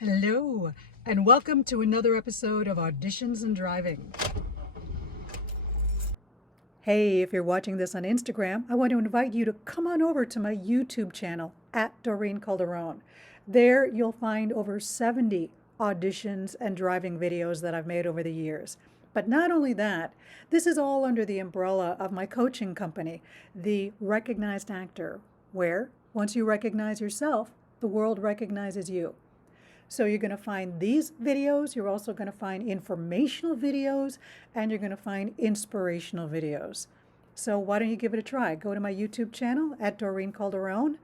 Hello, and welcome to another episode of Auditions and Driving. Hey, if you're watching this on Instagram, I want to invite you to come on over to my YouTube channel at Doreen Calderon. There you'll find over 70 auditions and driving videos that I've made over the years. But not only that, this is all under the umbrella of my coaching company, The Recognized Actor, where once you recognize yourself, the world recognizes you. So you're going to find these videos, you're also going to find informational videos, and you're going to find inspirational videos. So why don't you give it a try? Go to my YouTube channel at Doreen Calderon.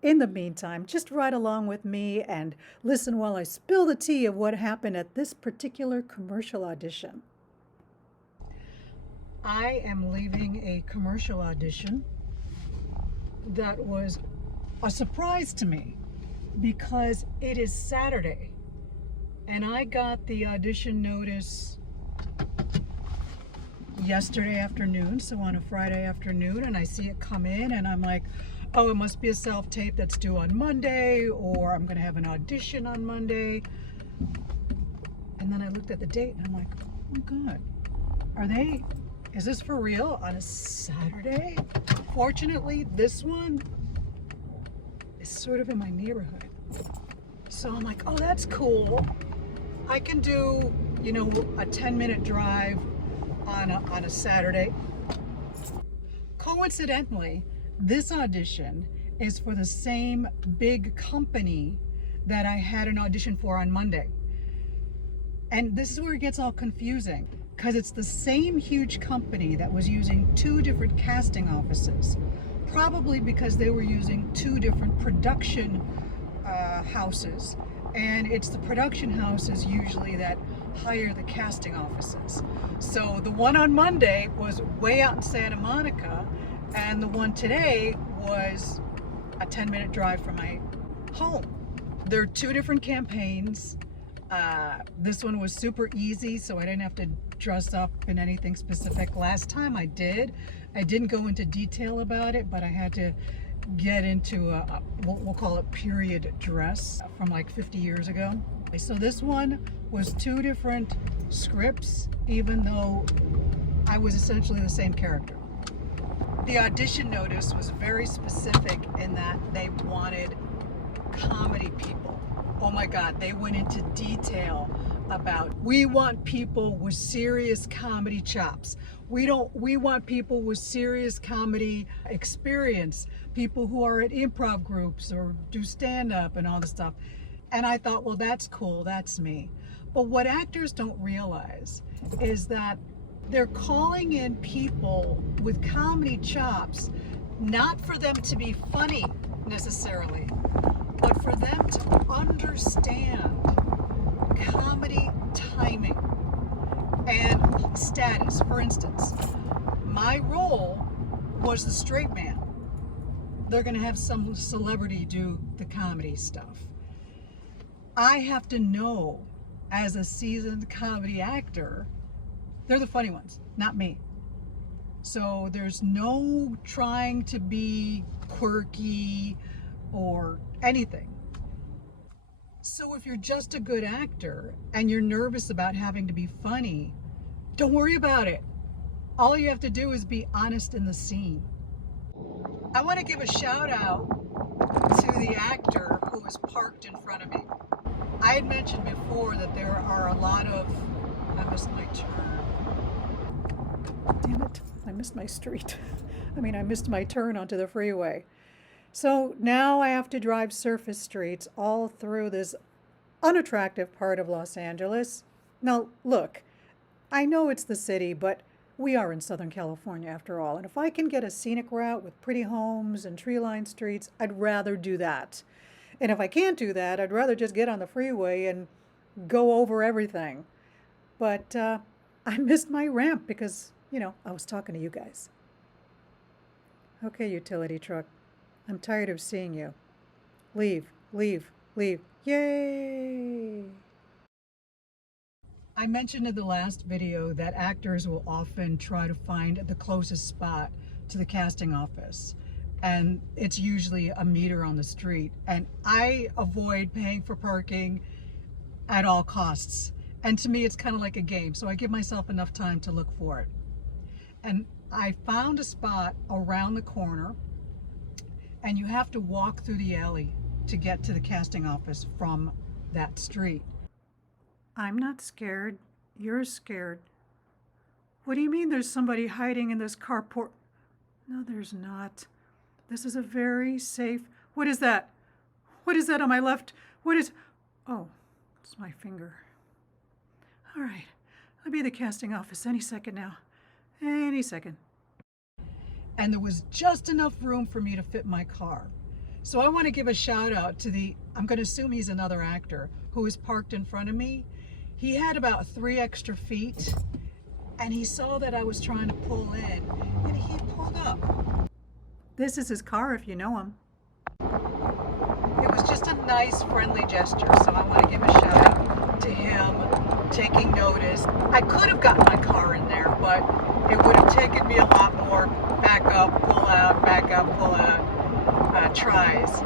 In the meantime, just ride along with me and listen while I spill the tea of what happened at this particular commercial audition. I am leaving a commercial audition that was a surprise to me, because it is Saturday and I got the audition notice yesterday afternoon, so on a Friday afternoon, and I see it come in and I'm like, oh, it must be a self-tape that's due on Monday, or I'm gonna have an audition on Monday. And then I looked at the date and I'm like, oh my God, is this for real on a Saturday? Fortunately, this one is sort of in my neighborhood. So I'm like, oh, that's cool. I can do, a 10-minute drive on a Saturday. Coincidentally, this audition is for the same big company that I had an audition for on Monday. And this is where it gets all confusing, because it's the same huge company that was using two different casting offices, probably because they were using two different production houses, and it's the production houses usually that hire the casting offices. So the one on Monday was way out in Santa Monica, and the one today was a 10-minute drive from my home. There are two different campaigns. This one was super easy, so I didn't have to dress up in anything specific. Last time I didn't go into detail about it, but I had to get into what we'll call it period dress from like 50 years ago. So this one was two different scripts, even though I was essentially the same character. The audition notice was very specific in that they wanted comedy people. Oh my God, they went into detail about, we want people with serious comedy chops. We want people with serious comedy experience, people who are at improv groups or do stand-up and all this stuff. And I thought, well, that's cool, that's me. But what actors don't realize is that they're calling in people with comedy chops, not for them to be funny necessarily, but for them to understand comedy timing and status. For instance, my role was the straight man. They're going to have some celebrity do the comedy stuff. I have to know, as a seasoned comedy actor, they're the funny ones, not me. So there's no trying to be quirky or anything. So if you're just a good actor and you're nervous about having to be funny, don't worry about it. All you have to do is be honest in the scene. I want to give a shout out to the actor who was parked in front of me. I had mentioned before that there are a lot of, I missed my turn. Damn it, I missed my street. I missed my turn onto the freeway. So now I have to drive surface streets all through this unattractive part of Los Angeles. Now, look, I know it's the city, but we are in Southern California after all. And if I can get a scenic route with pretty homes and tree-lined streets, I'd rather do that. And if I can't do that, I'd rather just get on the freeway and go over everything. But I missed my ramp because, I was talking to you guys. Okay, utility truck. I'm tired of seeing you. Leave, leave, leave. Yay! I mentioned in the last video that actors will often try to find the closest spot to the casting office. and it's usually a meter on the street. And I avoid paying for parking at all costs. And to me, it's kind of like a game. So I give myself enough time to look for it. And I found a spot around the corner, and you have to walk through the alley to get to the casting office from that street. I'm not scared. You're scared. What do you mean there's somebody hiding in this carport? No, there's not. This is a very safe... What is that? What is that on my left? What is... Oh, it's my finger. All right. I'll be at the casting office any second now. Any second. And there was just enough room for me to fit my car. So I want to give a shout out to the... I'm going to assume he's another actor who was parked in front of me. He had about 3 extra feet, and he saw that I was trying to pull in, and he pulled up. This is his car if you know him. It was just a nice, friendly gesture, so I want to give a shout out to him taking notice. I could have gotten my car in there, but it would have taken me a lot more back up, pull out, tries.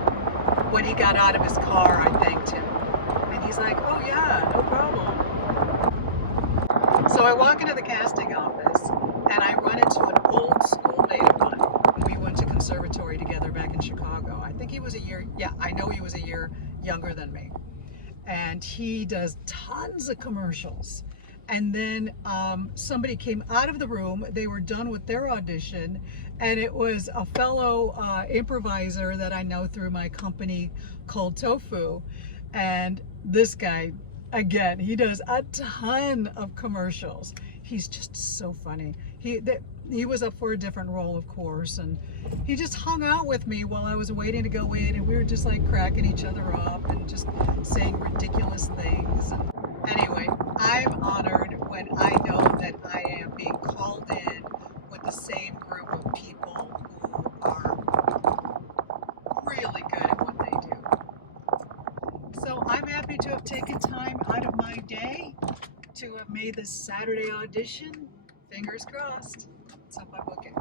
When he got out of his car, I thanked him. And he's like, oh yeah, no problem. So I walk into the casting office, and I run into an old schoolmate of mine. We went to conservatory together back in Chicago. I think he was a year, I know he was a year younger than me. And he does tons of commercials. And then somebody came out of the room, they were done with their audition, and it was a fellow improviser that I know through my company called Tofu. And this guy, again, he does a ton of commercials. He's just so funny. He was up for a different role, of course, and he just hung out with me while I was waiting to go in, and we were just like cracking each other up and just saying ridiculous things. And anyway, I'm honored when I know that I am being called in with the same group of people who are really good at what they do. So I'm happy to have taken time out of my day to have made this Saturday audition. Fingers crossed. Let's hope I book it.